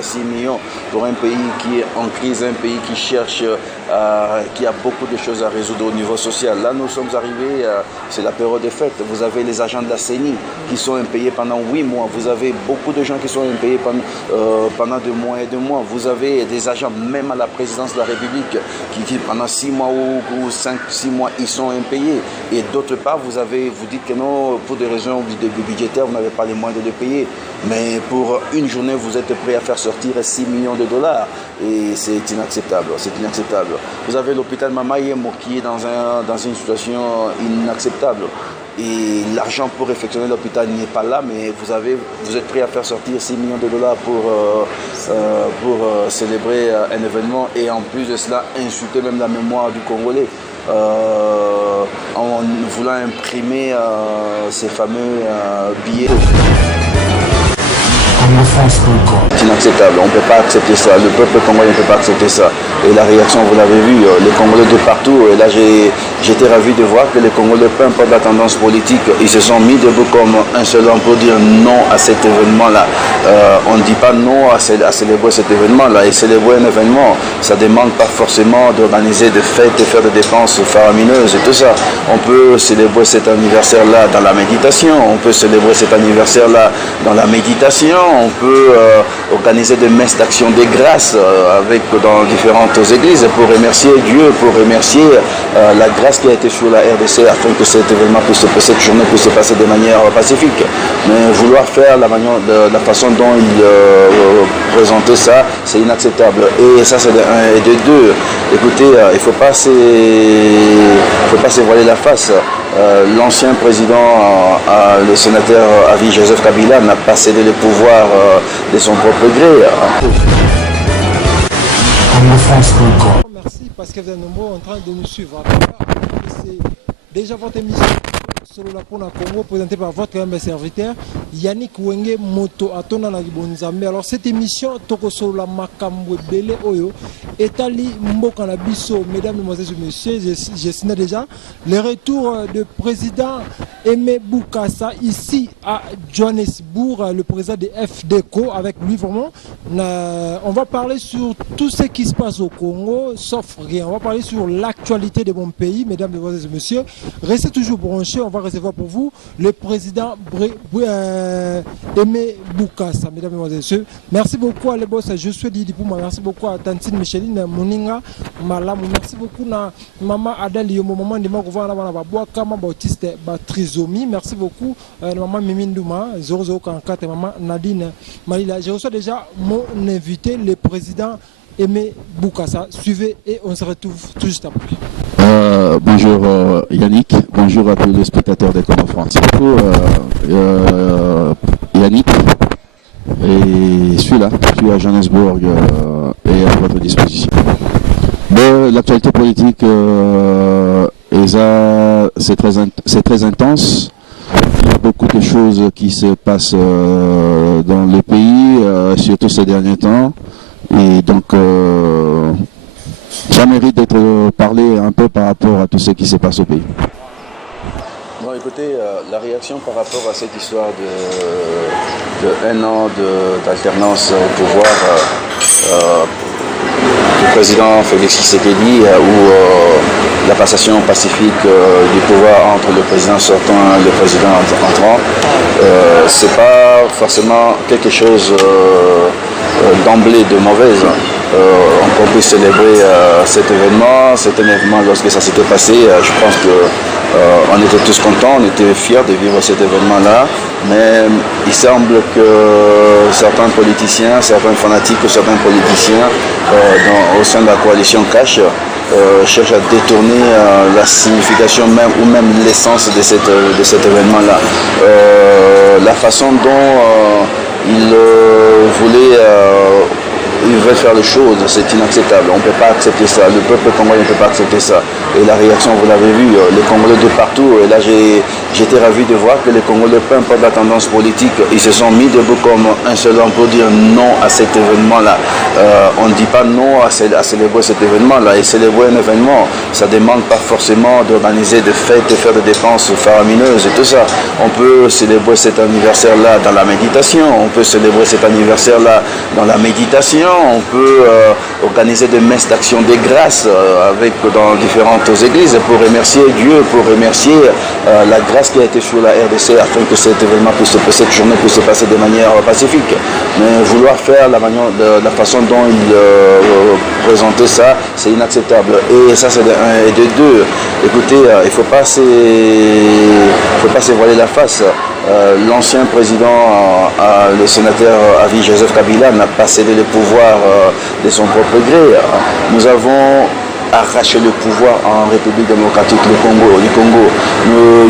6 millions pour un pays qui est en crise, un pays qui cherche, qui a beaucoup de choses à résoudre au niveau social. Là, nous sommes arrivés, c'est la période des fêtes. Vous avez les agents de la CENI qui sont impayés pendant 8 mois. Vous avez beaucoup de gens qui sont impayés pendant 2 mois et 2 mois. Vous avez des agents, même à la présidence de la République, qui pendant 6 mois ou 5-6 mois, ils sont impayés. Et d'autre part, vous dites que non, pour des raisons budgétaires, vous n'avez pas les moyens de les payer. Mais pour une journée, vous êtes prêt à faire sortir 6 millions de dollars et c'est inacceptable, Vous avez l'hôpital Mamayemo qui est dans une situation inacceptable et l'argent pour effectuer l'hôpital n'est pas là, mais vous êtes prêt à faire sortir 6 millions de dollars pour célébrer un événement et en plus de cela insulter même la mémoire du Congolais. En voulant imprimer ces fameux billets. C'est inacceptable, on ne peut pas accepter ça, le peuple congolais ne peut pas accepter ça. Et la réaction, vous l'avez vu, les Congolais de partout, et là j'étais ravi de voir que les Congolais, peu importe la tendance politique, ils se sont mis debout comme un seul homme pour dire non à cet événement-là. On ne dit pas non à célébrer cet événement-là, et célébrer un événement, ça ne demande pas forcément d'organiser des fêtes et faire des dépenses faramineuses et tout ça. On peut célébrer cet anniversaire-là dans la méditation, on peut célébrer cet anniversaire-là dans la méditation, on peut organiser des messes d'action des grâces dans différentes églises pour remercier Dieu, pour remercier la grâce qui a été sur la RDC afin que cet événement cette journée puisse se passer de manière pacifique. Mais vouloir faire la façon dont il présentait ça, c'est inacceptable. Et ça c'est de 1 et de 2. Écoutez, il ne faut pas se voiler la face. L'ancien président, le sénateur Avi Joseph Kabila, n'a pas cédé le pouvoir de son propre gré. Merci parce que vous êtes nombreux en train de nous suivre. C'est déjà votre émission sur la Pona Congo présentée par votre serviteur Yannick Wenge Moto Atona Nagibonzambe. Alors cette émission Toko sur la Makambo Bele Oyo Etali Mboka na Biso, mesdames, mesdemoiselles et messieurs, je signale déjà le retour du président Aimé Boukassa ici à Johannesburg, le président de FDECO. Avec lui vraiment on va parler sur tout ce qui se passe au Congo, sauf rien. On va parler sur l'actualité de mon pays, mesdames, mesdemoiselles et messieurs. Restez toujours branchés, on va recevoir pour vous le président Aimé Boukassa, mesdames, mesdemoiselles et messieurs. Merci beaucoup à les boss, je suis Didi Pouma, merci beaucoup à Tantine Micheline Moninga Malamou, merci beaucoup à maman Adali au moment de ma Bautiste Trisomie, merci beaucoup à maman Mimindouma 0044 et maman Nadine Malila. Je reçois déjà mon invité, le président Aimé Boukassa. Suivez et on se retrouve tout juste après. Bonjour Yannick, bonjour à tous les spectateurs de Congo France. Yannick, et je suis là, je suis à Johannesburg et à votre disposition. L'actualité politique, c'est très intense. Il y a beaucoup de choses qui se passent dans le pays, surtout ces derniers temps. Et donc, ça mérite d'être parlé un peu par rapport à tout ce qui se passe au pays. Bon, écoutez, la réaction par rapport à cette histoire de 1 an d'alternance au pouvoir du président Félix Tshisekedi ou la passation pacifique du pouvoir entre le président sortant et le président entrant, c'est pas forcément quelque chose d'emblée de mauvaise. On peut célébrer cet événement lorsque ça s'était passé. Je pense qu'on était tous contents, on était fiers de vivre cet événement-là, mais il semble que certains politiciens, certains fanatiques, certains politiciens au sein de la coalition Cash cherchent à détourner la signification même ou même l'essence de cet événement-là. La façon dont ils veulent faire les choses, c'est inacceptable. On ne peut pas accepter ça. Le peuple congolais ne peut pas accepter ça. Et la réaction, vous l'avez vu, les Congolais de partout. Et là, j'étais ravi de voir que les Congolais, peu importe la tendance politique, ils se sont mis debout comme un seul homme pour dire non à cet événement-là. On ne dit pas non à célébrer cet événement-là. Et célébrer un événement, ça ne demande pas forcément d'organiser des fêtes, de faire des dépenses faramineuses et tout ça. On peut célébrer cet anniversaire-là dans la méditation. On peut célébrer cet anniversaire-là dans la méditation. On peut organiser des messes d'action des grâces dans différentes églises pour remercier Dieu, pour remercier la grâce qui a été sur la RDC afin que cet événement cette journée puisse se passer de manière pacifique. Mais vouloir faire la façon dont il présentait ça, c'est inacceptable. Et ça, c'est de un. Et de deux, écoutez, il ne faut pas se voiler la face. L'ancien président, le sénateur Avi Joseph Kabila, n'a pas cédé le pouvoir de son propre gré. Nous avons arraché le pouvoir en République démocratique du Congo.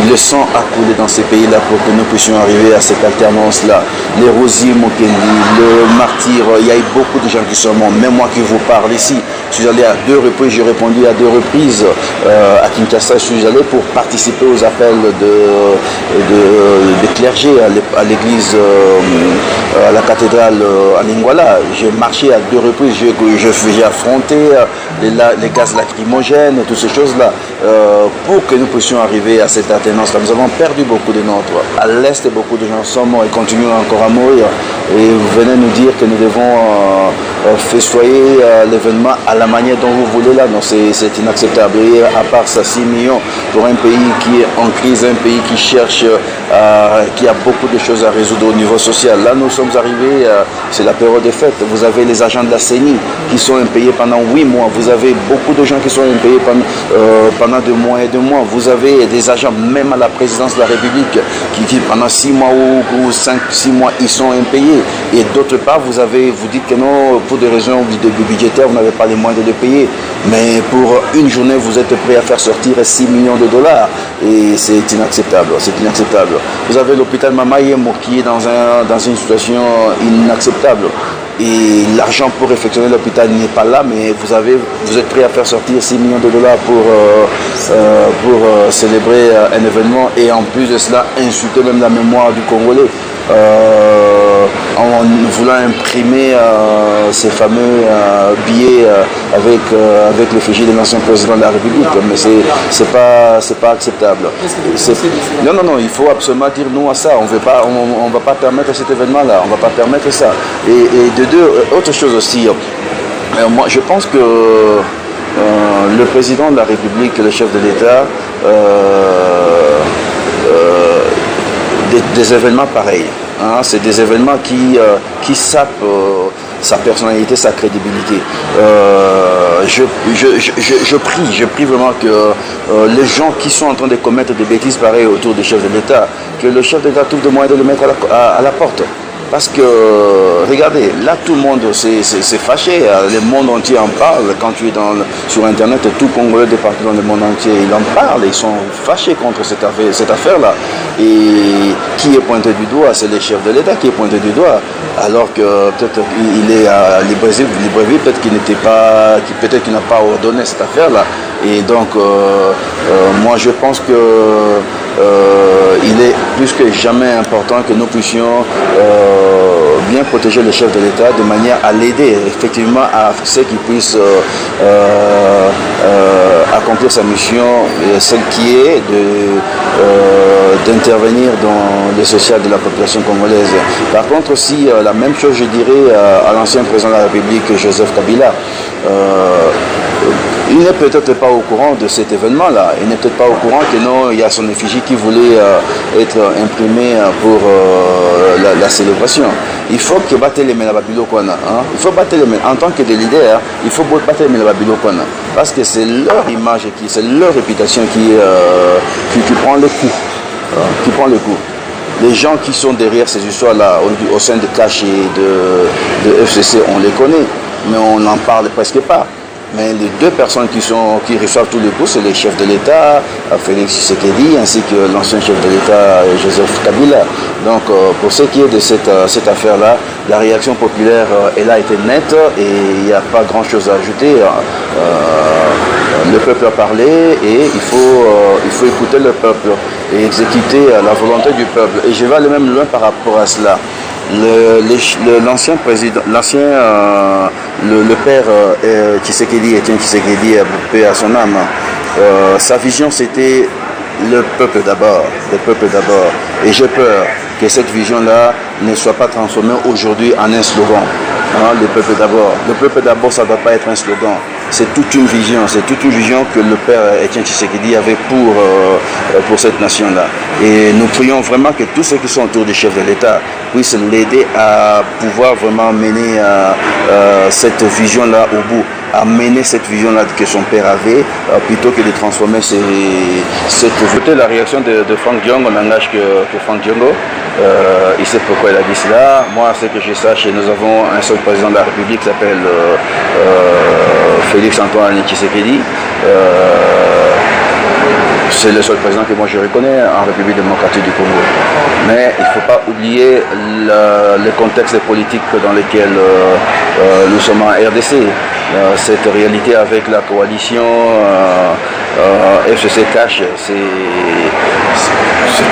Le sang a coulé dans ces pays-là pour que nous puissions arriver à cette alternance-là. Les Rosi Mokendi, le martyr, il y a eu beaucoup de gens qui sont morts. Même moi qui vous parle ici, je suis allé à 2 reprises, j'ai répondu à 2 reprises à Kinshasa. Je suis allé pour participer aux appels de clergé à l'église, à la cathédrale à Lingwala. J'ai marché à 2 reprises, j'ai affronté les gaz lacrymogènes et toutes ces choses-là pour que nous puissions arriver à cette alternance-là. Nous avons perdu beaucoup de nôtres. À l'Est, beaucoup de gens sont morts et continuent encore à mourir. Et vous venez nous dire que nous devons festoyer l'événement à la manière dont vous voulez là. Non, c'est inacceptable. Et à part ça, 6 millions pour un pays qui est en crise, un pays qui cherche, qui a beaucoup de choses à résoudre au niveau social. Là, nous sommes arrivés, c'est la période des fêtes. Vous avez les agents de la CENI qui sont impayés pendant 8 mois. Vous avez beaucoup de gens qui sont impayés pendant 2 mois et 2 mois. Vous avez des agents, même à la présidence de la République, qui pendant 6 mois ou 5-6 mois, ils sont impayés. Et d'autre part, vous dites que non, pour des raisons budgétaires, vous n'avez pas les moyens de les payer. Mais pour une journée, vous êtes prêt à faire sortir 6 millions de dollars. Et c'est inacceptable. C'est inacceptable. Vous avez l'hôpital Mamayemo qui est dans une situation inacceptable. Et l'argent pour réfectionner l'hôpital n'est pas là, mais vous êtes prêt à faire sortir 6 millions de dollars pour célébrer un événement et en plus de cela, insulter même la mémoire du Congolais. En voulant imprimer ces fameux billets avec l'effigie de l'ancien président de la République, mais c'est pas acceptable. Non, il faut absolument dire non à ça. On va pas permettre cet événement-là. On va pas permettre ça. Et de deux, autre chose aussi. Moi, je pense que le président de la République, le chef de l'État, des événements pareils. Hein, c'est des événements qui sapent sa personnalité, sa crédibilité. Je prie vraiment que les gens qui sont en train de commettre des bêtises pareilles autour du chef de l'État, que le chef de l'État trouve des moyens de le mettre à la porte. Parce que, regardez, là tout le monde s'est fâché, le monde entier en parle. Quand tu es sur Internet, tout Congolais de partout dans le monde entier, ils en parlent, ils sont fâchés contre cette affaire-là. Et qui est pointé du doigt? C'est le chef de l'État qui est pointé du doigt. Alors que peut-être il est à Libreville, peut-être qu'il n'a pas ordonné cette affaire-là. Et donc, moi je pense que il est plus que jamais important que nous puissions bien protéger le chef de l'État de manière à l'aider effectivement à ce qu'il puisse accomplir sa mission, celle qui est d'intervenir dans le social de la population congolaise. Par contre aussi, la même chose je dirais à l'ancien président de la République, Joseph Kabila. Il n'est peut-être pas au courant de cet événement-là. Il n'est peut-être pas au courant que non, il y a son effigie qui voulait être imprimée pour la célébration. Il faut que battre les mains à Babilo Kwana. Il faut battre les mains. En tant que des leaders, il faut battre les mains à Babilo Kwana. Parce que c'est leur image, c'est leur réputation qui prend le coup. Qui prend le coup. Les gens qui sont derrière ces histoires-là, au sein de Cash et de FCC, on les connaît, mais on n'en parle presque pas. Mais les 2 personnes qui reçoivent tous les coups, c'est les chefs de l'État, Félix Tshisekedi, ainsi que l'ancien chef de l'État, Joseph Kabila. Donc, pour ce qui est de cette affaire-là, la réaction populaire, elle a été nette et il n'y a pas grand-chose à ajouter. Le peuple a parlé et il faut écouter le peuple et exécuter la volonté du peuple. Et je vais aller même loin par rapport à cela. L'ancien président, le père Tshisekedi, Etienne Tshisekedi, paix à son âme, sa vision c'était le peuple d'abord, le peuple d'abord. Et j'ai peur que cette vision-là ne soit pas transformée aujourd'hui en un slogan. Le peuple d'abord. Le peuple d'abord, ça ne doit pas être un slogan. C'est toute une vision que le père Etienne Tshisekedi avait pour cette nation-là. Et nous prions vraiment que tous ceux qui sont autour du chef de l'État puissent l'aider à pouvoir vraiment mener cette vision-là au bout, à mener cette vision-là que son père avait, plutôt que de transformer cette... La réaction de Franck Diongo n'engage que Franck Diongo. Il sait pourquoi il a dit cela. Moi, ce que je sache, nous avons un seul président de la République qui s'appelle Félix Antoine Tshisekedi. C'est le seul président que moi je reconnais en République démocratique du Congo. Mais il ne faut pas oublier le contexte politique dans lequel nous sommes en RDC. Cette réalité avec la coalition FCC Cash, c'est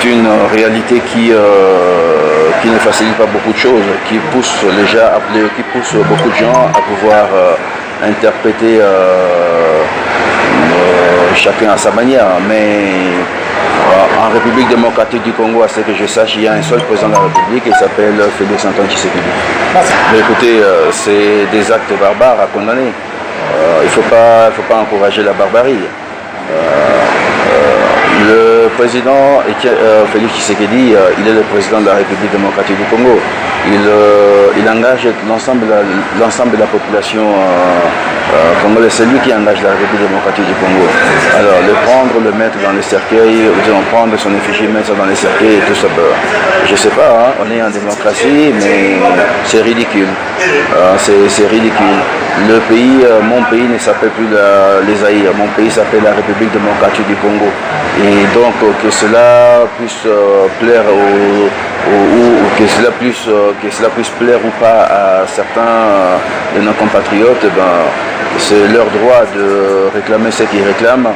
une réalité qui ne facilite pas beaucoup de choses, qui pousse beaucoup de gens à pouvoir interpréter chacun à sa manière. Mais en République démocratique du Congo, à ce que je sache, il y a un seul président de la République, il s'appelle Félix Antoine Tshisekedi. Mais écoutez, c'est des actes barbares à condamner. Il ne faut pas encourager la barbarie. Le président Félix Tshisekedi, il est le président de la République démocratique du Congo. Il engage l'ensemble de la population congolaise. C'est lui qui engage la République démocratique du Congo. Alors, le prendre, le mettre dans les cercueils, prendre son effigie, mettre ça dans les cercueils et tout ça, je ne sais pas, on est en démocratie, mais c'est ridicule. C'est ridicule. Le pays, mon pays ne s'appelle plus les Zaïre, mon pays s'appelle la République démocratique du Congo. Et donc que cela puisse plaire que cela puisse plaire ou pas à certains de nos compatriotes, c'est leur droit de réclamer ce qu'ils réclament.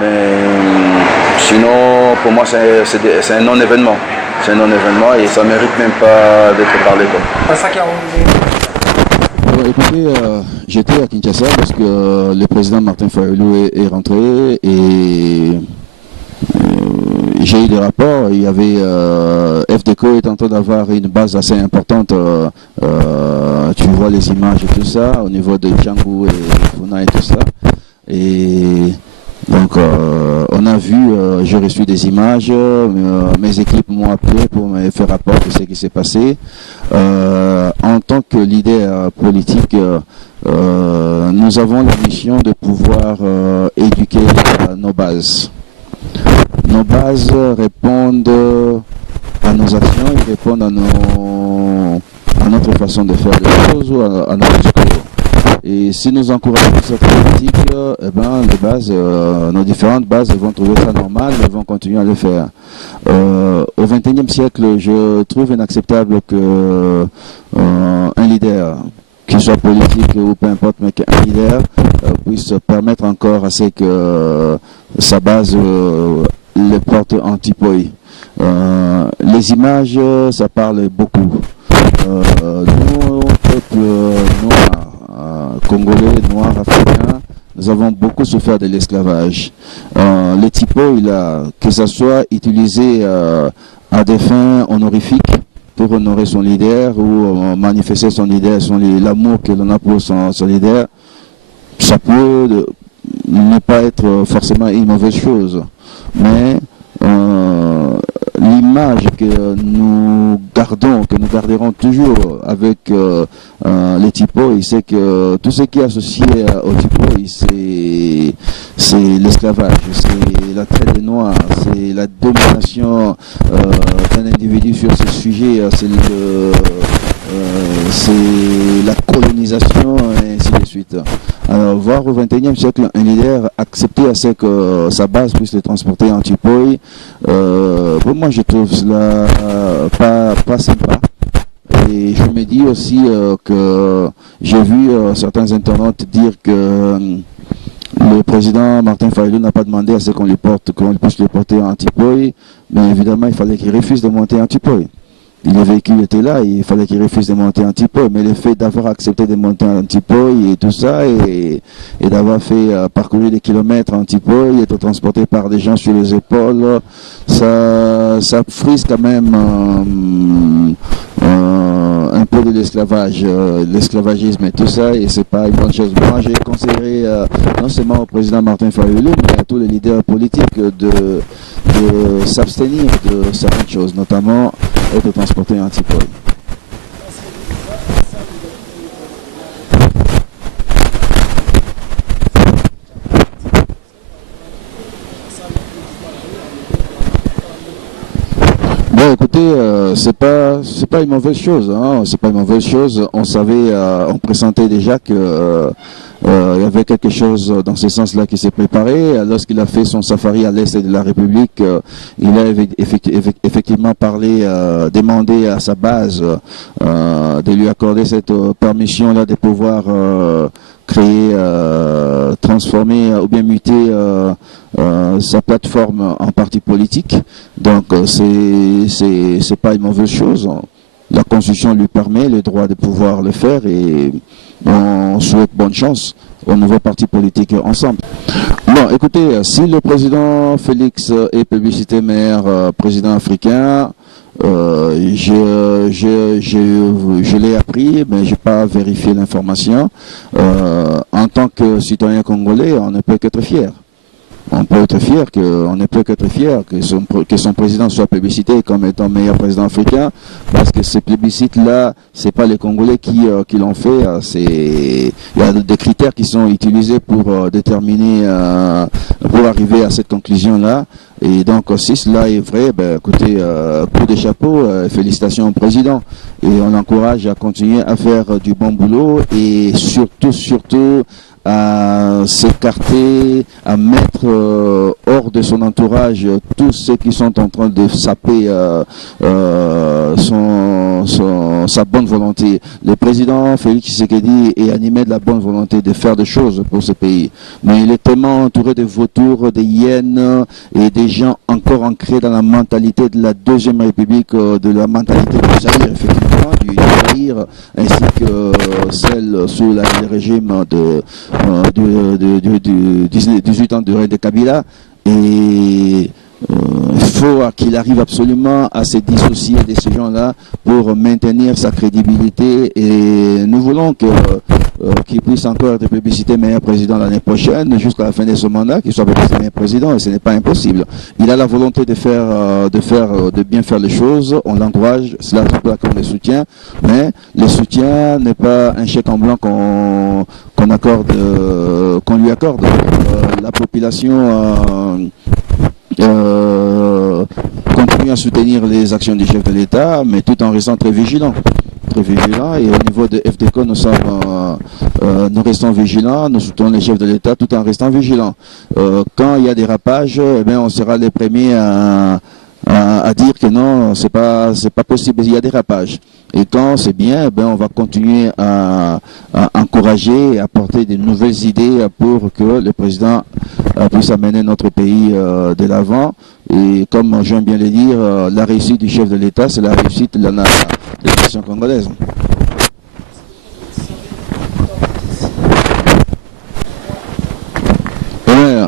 Mais sinon, pour moi, c'est un non-événement. C'est un non-événement et ça ne mérite même pas d'être parlé comme. Écoutez, j'étais à Kinshasa parce que le président Martin Fayulu est rentré et j'ai eu des rapports. Il y avait FDECO est en train d'avoir une base assez importante. Tu vois les images et tout ça au niveau de Django et Funa et tout ça. Et donc on a vu, j'ai reçu des images, mes équipes m'ont appelé pour me faire rapport de ce qui s'est passé. En tant que leader politique, nous avons la mission de pouvoir éduquer nos bases. Nos bases répondent à nos actions, ils répondent à notre façon de faire les choses ou à notre discours. Et si nous encourageons cette politique, les bases, nos différentes bases vont trouver ça normal et vont continuer à le faire. Au XXIe siècle, je trouve inacceptable que un leader, qu'il soit politique ou peu importe, mais qu'un leader puisse permettre encore à ce que sa base le porte anti-poi. Les images, ça parle beaucoup. Nous, peuple noir, congolais, noirs, africains, nous avons beaucoup souffert de l'esclavage. Les typos, que ça soit utilisé à des fins honorifiques pour honorer son leader ou manifester son leader, l'amour que l'on a pour son leader, ça peut ne pas être forcément une mauvaise chose. Mais l'image que nous garderons toujours avec les typos, c'est que tout ce qui est associé aux typos, c'est l'esclavage, c'est la traite des noirs, c'est la domination d'un individu sur ce sujet, c'est la colonisation et ainsi de suite. Alors voir au XXIe siècle un leader accepter à ce que sa base puisse le transporter en Tipoi, pour moi je trouve cela pas sympa. Et je me dis aussi que j'ai vu certains internautes dire que le président Martin Fayulu n'a pas demandé à ce qu'on puisse le porter en Antipoï, mais évidemment il fallait qu'il refuse de monter en Antipoï. Le véhicule était là, il fallait qu'il refuse de monter en Antipoï, mais le fait d'avoir accepté de monter en Antipoï et tout ça, et d'avoir fait parcourir des kilomètres en Antipoï, être transporté par des gens sur les épaules, ça frise quand même un peu de l'esclavage, l'esclavagisme et tout ça, et c'est pas une bonne chose. Moi, j'ai conseillé non seulement au président Martin Fayulu, mais à tous les leaders politiques de s'abstenir de certaines choses, notamment être transporté en Antipoï. Bon, écoutez, c'est pas une mauvaise chose, hein. C'est pas une mauvaise chose. On savait, on pressentait déjà que il y avait quelque chose dans ce sens-là qui s'est préparé. Lorsqu'il a fait son safari à l'est de la République, il a effectivement parlé, demandé à sa base de lui accorder cette permission-là de pouvoir créer, transformer ou bien muter sa plateforme en parti politique. Donc c'est pas une mauvaise chose. La Constitution lui permet le droit de pouvoir le faire et on souhaite bonne chance au nouveau parti politique ensemble. Bon, écoutez, si le président Félix est publicité maire, président africain, je l'ai appris, mais j'ai pas vérifié l'information. En tant que citoyen congolais, on ne peut qu'être fier. On peut être fier, on ne peut qu'être fier que son président soit plébiscité comme étant meilleur président africain, parce que ces plébiscites-là, c'est pas les Congolais qui l'ont fait. Il y a des critères qui sont utilisés pour déterminer, pour arriver à cette conclusion-là. Et donc, si cela est vrai, ben, écoutez, coup de chapeau, félicitations au président. Et on l'encourage à continuer à faire du bon boulot et surtout, à s'écarter, à mettre hors de son entourage tous ceux qui sont en train de saper sa bonne volonté. Le président Félix Tshisekedi est animé de la bonne volonté de faire des choses pour ce pays. Mais il est tellement entouré de vautours, de hyènes et des gens encore ancrés dans la mentalité de la Deuxième République, de la mentalité du Zaïre, effectivement, du Zaïre, ainsi que celle sous le régime du 18 ans de règne de Kabila. Et il faut qu'il arrive absolument à se dissocier de ces gens-là pour maintenir sa crédibilité, et nous voulons qu'il puisse encore être publicité meilleur président l'année prochaine, jusqu'à la fin de son mandat, qu'il soit publicité meilleur président, et ce n'est pas impossible. Il a la volonté de bien faire les choses, on l'encourage, cela tout comme le soutien, mais le soutien n'est pas un chèque en blanc qu'on lui accorde. La population continue à soutenir les actions du chef de l'État, mais tout en restant très vigilant. Et au niveau de FDCO, nous restons vigilants, nous soutenons les chefs de l'État tout en restant vigilants. Quand il y a des rapages, eh bien, on sera les premiers à dire que non, c'est pas possible, il y a des rapages. Et quand c'est bien, eh bien, on va continuer à encourager et à apporter de nouvelles idées pour que le président puisse amener notre pays de l'avant. Et comme j'aime bien le dire, la réussite du chef de l'État, c'est la réussite de la nation congolaise.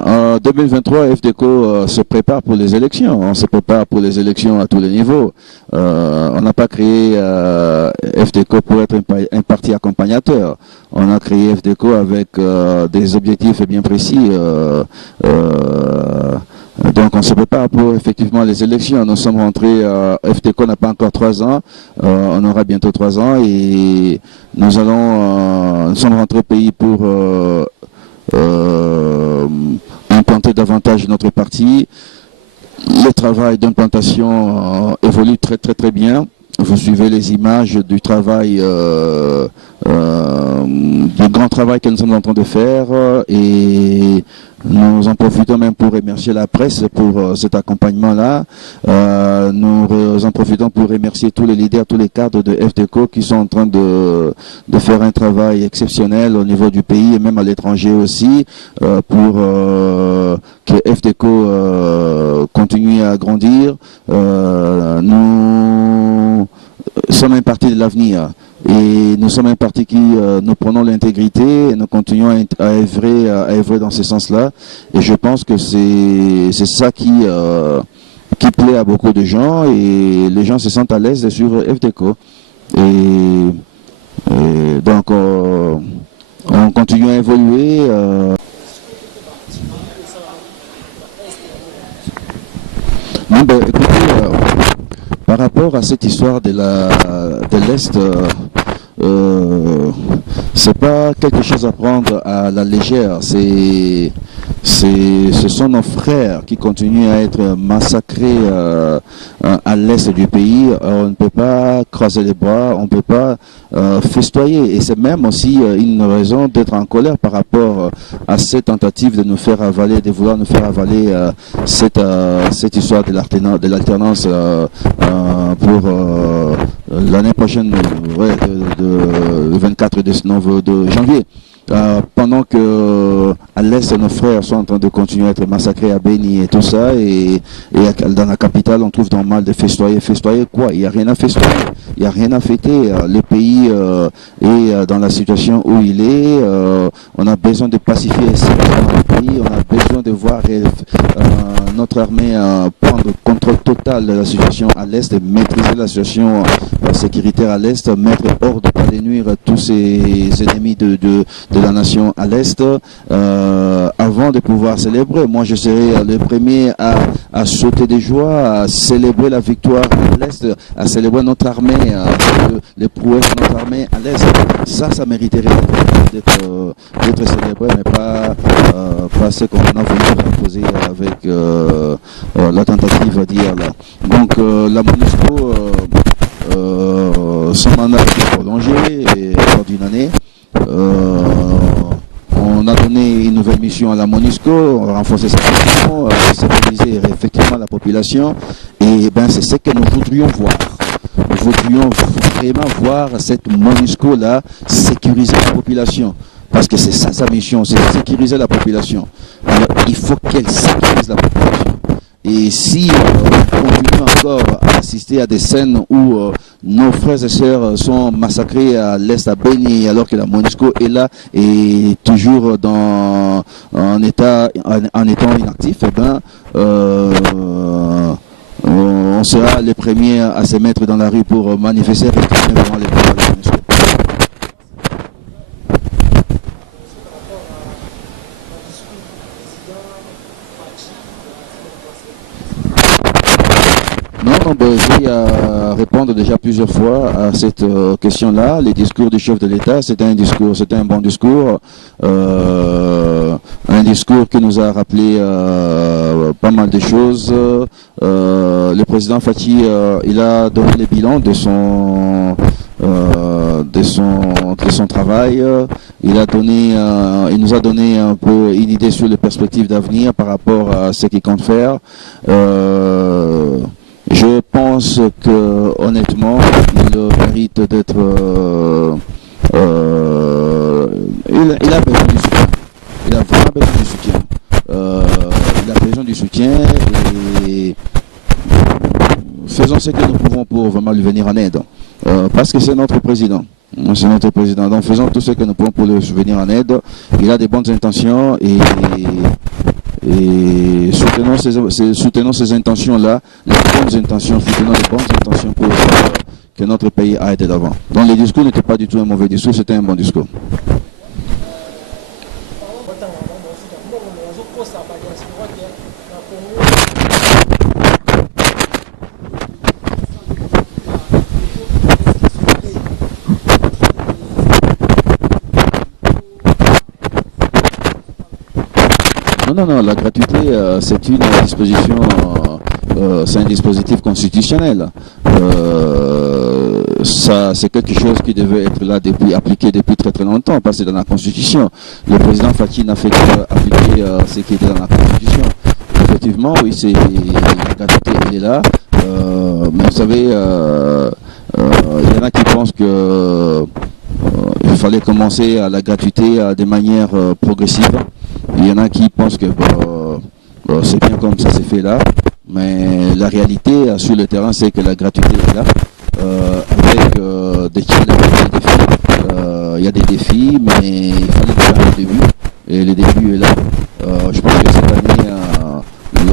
En 2023, FDCO se prépare pour les élections. On se prépare pour les élections à tous les niveaux. On n'a pas créé FDCO pour être un parti accompagnateur. On a créé FDCO avec des objectifs bien précis. Donc on se prépare pour effectivement les élections. Nous sommes rentrés, FDCO n'a pas encore 3 ans, on aura bientôt 3 ans, et nous sommes rentrés au pays pour implanter davantage notre parti. Le travail d'implantation évolue très très très bien. Vous suivez les images du travail du grand travail que nous sommes en train de faire et nous en profitons même pour remercier la presse pour cet accompagnement-là. Nous en profitons pour remercier tous les leaders, tous les cadres de FDECO qui sont en train de faire un travail exceptionnel au niveau du pays et même à l'étranger aussi pour que FDECO continue à grandir. Nous sommes un parti de l'avenir. Et nous sommes un parti qui nous prenons l'intégrité et nous continuons à œuvrer dans ce sens-là. Et je pense que c'est ça qui plaît à beaucoup de gens et les gens se sentent à l'aise sur FDECO. Et donc on continue à évoluer. Non, ben, écoutez, par rapport à cette histoire de l'Est, c'est pas quelque chose à prendre à la légère. Ce sont nos frères qui continuent à être massacrés à l'est du pays. On ne peut pas croiser les bras, on ne peut pas festoyer. Et c'est même aussi une raison d'être en colère par rapport à cette tentative de nous faire avaler, de vouloir nous faire avaler cette histoire de l'alternance pour l'année prochaine, le 24 de janvier. Pendant que à l'est nos frères sont en train de continuer à être massacrés à Beni et tout ça, et dans la capitale on trouve normal de festoyer quoi? Il n'y a rien à festoyer, il n'y a rien à fêter. Le pays est dans la situation où il est. On a besoin de pacifier le pays, on a besoin de voir notre armée prendre contrôle total de la situation à l'est, maîtriser la situation sécuritaire à l'est, mettre hors de pas les nuire tous ces ennemis de la nation à l'est avant de pouvoir célébrer. Moi je serai le premier à sauter de joie, à célébrer la victoire à l'est, à célébrer notre armée, les prouesses de notre armée à l'est. Ça mériterait d'être célébré, mais pas ce qu'on a voulu imposer avec la tentative d'hier là. Donc la MONUSCO, son mandat a été prolongé lors d'une année. On a donné une nouvelle mission à la MONUSCO, on a renforcé sa mission, stabiliser effectivement la population. Et ben c'est ce que nous voudrions voir. Nous voudrions vraiment voir cette MONUSCO-là sécuriser la population. Parce que c'est ça sa mission, c'est sécuriser la population. Alors, il faut qu'elle sécurise la population. Et si on continue encore à assister à des scènes où nos frères et sœurs sont massacrés à l'est à Beni alors que la MONUSCO est là et toujours en étant inactif, eh ben, on sera les premiers à se mettre dans la rue pour manifester et réclamer vraiment les droits de la MONUSCO. Non, ben, je vais répondre déjà plusieurs fois à cette question-là. Les discours du chef de l'État, c'était un bon discours, un discours qui nous a rappelé pas mal de choses. Le président Fathi, il a donné le bilan de son travail. Il nous a donné un peu une idée sur les perspectives d'avenir par rapport à ce qu'il compte faire. Je pense que honnêtement, il mérite d'être. Il a besoin du soutien. Il a vraiment besoin du soutien. Il a besoin du soutien et faisons ce que nous pouvons pour vraiment lui venir en aide. Parce que c'est notre président. C'est notre président. Donc faisons tout ce que nous pouvons pour lui venir en aide. Il a des bonnes intentions et soutenons ces intentions-là, les bonnes intentions, soutenons les bonnes intentions pour que notre pays aille de l'avant. Donc le discours n'était pas du tout un mauvais discours, c'était un bon discours. Non, la gratuité, c'est une disposition, c'est un dispositif constitutionnel. ça, c'est quelque chose qui devait être là appliqué depuis très très longtemps, parce que c'est dans la Constitution. Le président Faky n'a fait qu'appliquer ce qui était dans la Constitution. Effectivement, oui, la gratuité, elle est là. Mais vous savez, il y en a qui pensent que il fallait commencer à la gratuité de manière progressive. Il y en a qui pensent que c'est bien comme ça s'est fait là. Mais la réalité sur le terrain, c'est que la gratuité est là. Avec des challenges, des défis. Il y a des défis, mais il fallait faire le début. Et le début est là. Je pense que cette année,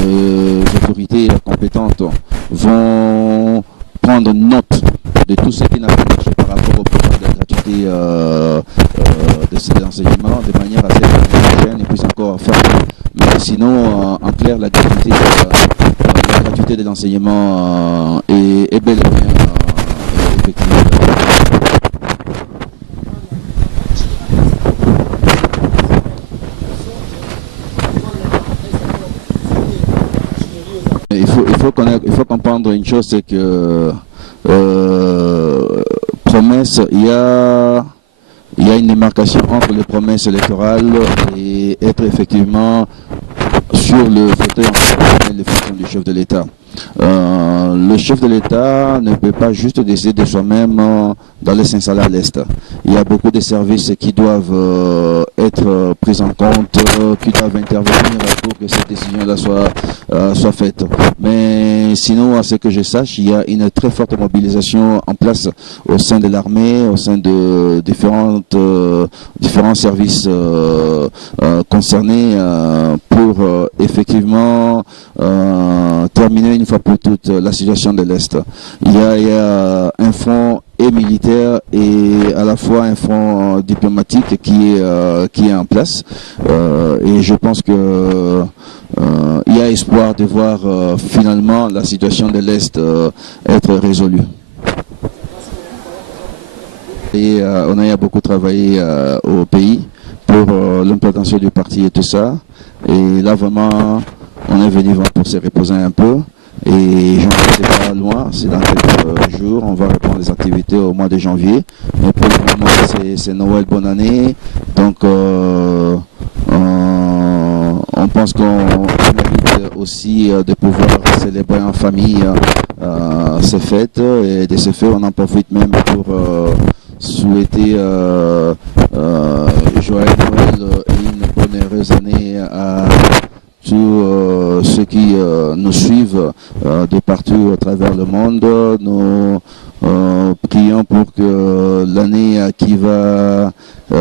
les autorités compétentes vont prendre note de tout ce qui n'a pas marché par rapport au programme de la gratuité de ces enseignements, de manière à ce que les prochaine puissent encore faire. Mais sinon, en clair, la gratuité de l'enseignement est bel et bien effectivement. Il faut comprendre une chose, c'est que promesse, il y a une démarcation entre les promesses électorales et être effectivement sur le fauteuil en les fonctions du chef de l'État. Le chef de l'État ne peut pas juste décider de soi-même d'aller s'installer à l'Est. Il y a beaucoup de services qui doivent être pris en compte, qui doivent intervenir pour que cette décision-là soit faite. Mais sinon, à ce que je sache, il y a une très forte mobilisation en place au sein de l'armée, au sein de différents services concernés pour effectivement terminer une fois pour toutes la situation de l'Est. Il y a un front et militaire et à la fois un front diplomatique qui est en place. Et je pense que il y a espoir de voir finalement la situation de l'Est être résolue. Et on a beaucoup travaillé au pays pour l'implantation du parti et tout ça. Et là vraiment, on est venu pour se reposer un peu. Et j'en sais pas loin, c'est dans quelques jours, on va reprendre les activités au mois de janvier. Mais pour le moment, c'est Noël, bonne année. Donc, on pense qu'on mérite aussi de pouvoir célébrer en famille ces fêtes. Et de ce fait, on en profite même pour souhaiter joyeux Noël et une bonne et heureuse année à tous ceux qui nous suivent de partout à travers le monde. Nous prions pour que l'année qui va,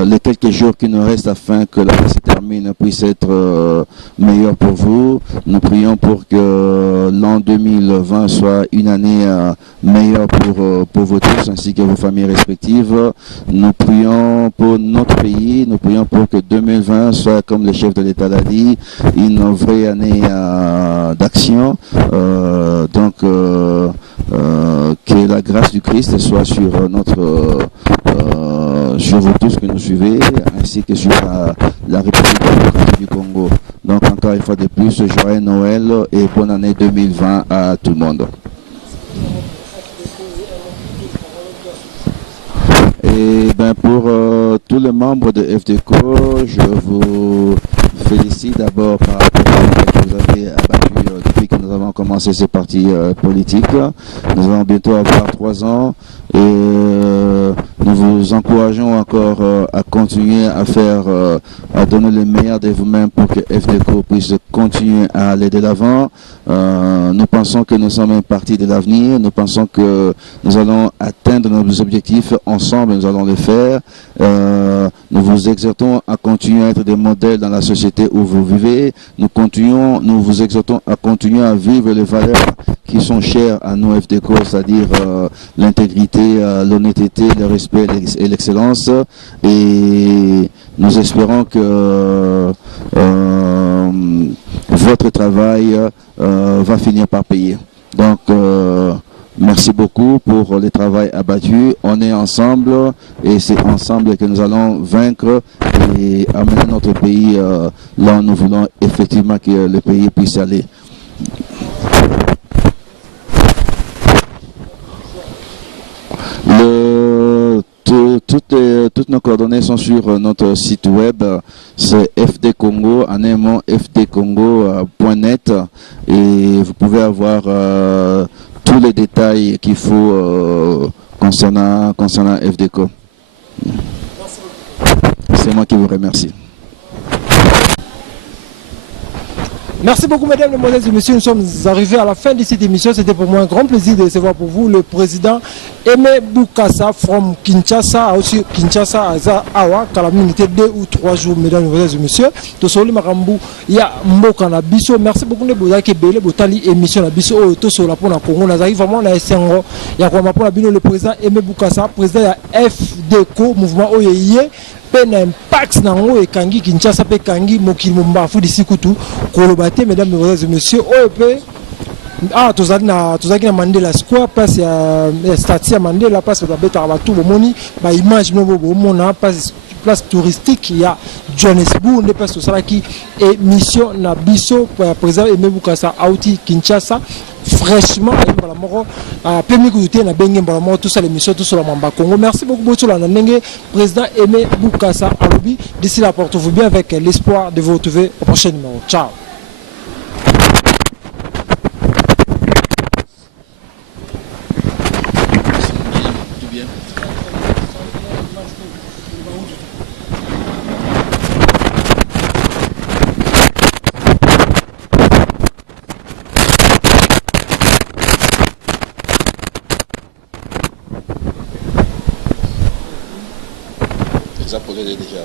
les quelques jours qui nous restent afin que l'année se termine puisse être meilleure pour vous. Nous prions pour que l'an 2020 soit une année meilleure pour vous tous ainsi que vos familles respectives. Nous prions pour notre pays, nous prions pour que 2020 soit, comme le chef de l'État l'a dit, une vraie année d'action. Donc que la grâce du Christ soit sur sur vous tous que nous suivez, ainsi que sur la République démocratique du Congo. Donc encore une fois de plus, joyeux Noël et bonne année 2020 à tout le monde. Et pour tous les membres de FDECO, je vous félicite d'abord par rapport à ce que vous avez abattu depuis que nous avons commencé ces partis politiques. Nous allons bientôt avoir 3 ans et nous vous encourageons encore à continuer à à donner le meilleur de vous-même pour que FDECO puisse continuer à aller de l'avant. Nous pensons que nous sommes un parti de l'avenir. Nous pensons que nous allons atteindre nos objectifs ensemble. Nous allons le faire. Nous vous exhortons à continuer à être des modèles dans la société où vous vivez. Nous vous exhortons à continuer à vivre les valeurs qui sont chères à nous FDECO, c'est-à-dire l'intégrité, l'honnêteté, le respect et l'excellence. Et nous espérons que votre travail va finir par payer. Donc, merci beaucoup pour le travail abattu. On est ensemble et c'est ensemble que nous allons vaincre et amener notre pays là où nous voulons effectivement que le pays puisse aller. Le toutes nos coordonnées sont sur notre site web. C'est FD Congo, en un mot, fdcongo.net. Et vous pouvez avoir tous les détails qu'il faut concernant FDCO. C'est moi qui vous remercie. Merci beaucoup, mesdames, mesdemoiselles et messieurs. Nous sommes arrivés à la fin de cette émission. C'était pour moi un grand plaisir de recevoir pour vous le président Aimé Boukassa from Kinshasa. Aussi Kinshasa, Awa, Kalamini, 2 ou 3 jours, mesdames, mesdemoiselles et messieurs. Tosoli Makambu, ya Mboka na biso. Merci beaucoup de Bozaki Bele, Botali émission na biso. Tosola pour na Congo. Nous arrivons vraiment à Essengo. Ya kwa mapona bino le président Aimé Boukassa, président ya FDCO, mouvement Oyeye. Pen impact nango et kangi Kinshasa pe kangi mokili mbafu d'ici kutu kolobate mesdames et messieurs OEP tozaki na Mandela Square place ya statue ya Mandela place ba beta batu bomoni ba image no bomona place touristique ya Johannesburg ne place tosala ki émission na biso président Aimé Boukassa auti Kinshasa fraîchement à mort permis que na bengue mbala mort tout ça l'émission tout sur la mamba Congo. Merci beaucoup Botola Nanenge, président Aimé Boukassa Alobi. D'ici là, portez-vous bien avec l'espoir de vous retrouver au prochain numéro. Ciao. Ça pourrait déjà.